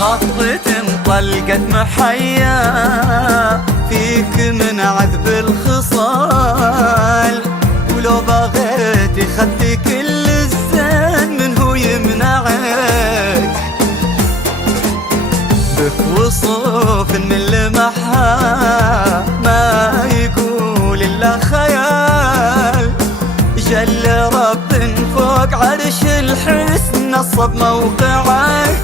غطرة طلقت محيا فيك من عذب الخصال، ولو بغيت خدت كل الزين منه يمنعك، بك وصوف من لمحها ما يقول إلا خيال، جل رب فوق عرش الحسن نصب موقعك.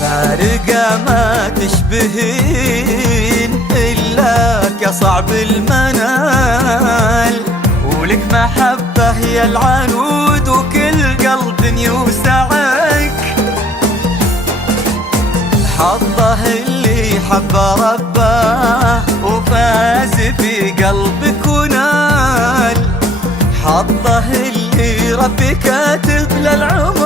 فارقة ما تشبهين إلاك يا صعب المنال، ولك محبة يا العنود وكل قلب يوسعك، حظه اللي حب ربه وفاز في قلبك ونال، حظه اللي ربي كاتب للعمر